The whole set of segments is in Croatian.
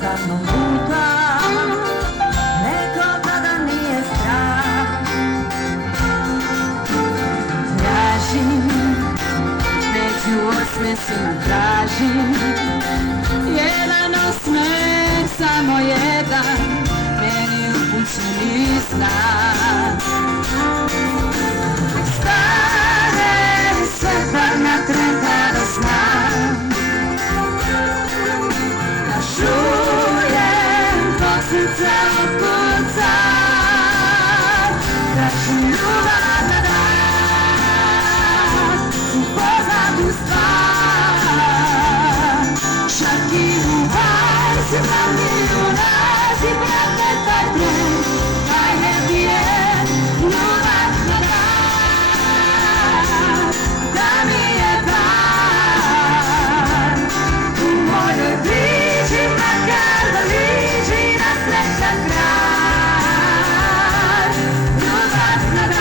sa mnom putla, neko tada nije strah. Tražim, među osmesima tražim jedan osmeh, samo jedan, meni upućeni znak. Stane svetlana trenta da znam, da čujem to srce otkuca, tražim ljubav na dan, upoznatu stvar. Čak i u vajcima mi ulazi brate taj tren, taj happy end, ljubav na dan, da mi je dan. U mojoj priči makar da liči na srećan kraj, ljubav na dan.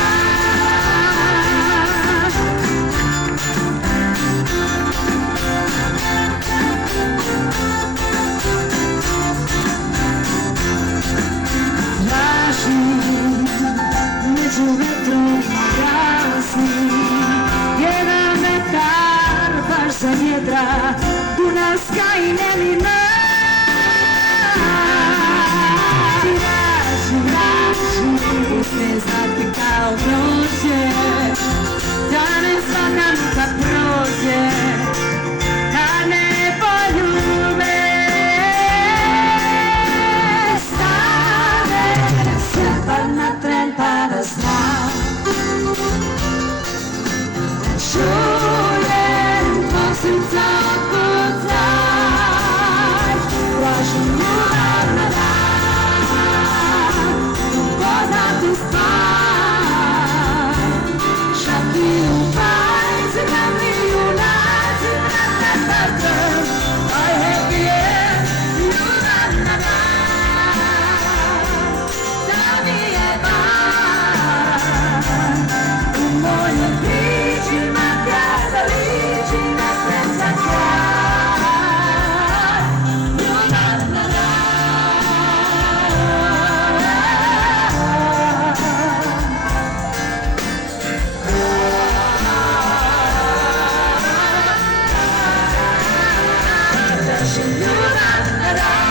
Tražim među vetrovima jasnim jedan metar baš za vjetra, Dunavska i Nelina. Tražim usne znati kao prođe, da ne svaka muka prođe, da ne poljube. Na tren pa da znam, čujem tvoj srca otkucaj, tražim ljubav na dan, upoznatu stvar. Čak i u bajcima mi ulazi brate taj tren, taj happy end, ljubav na dan. Ljubav na dan.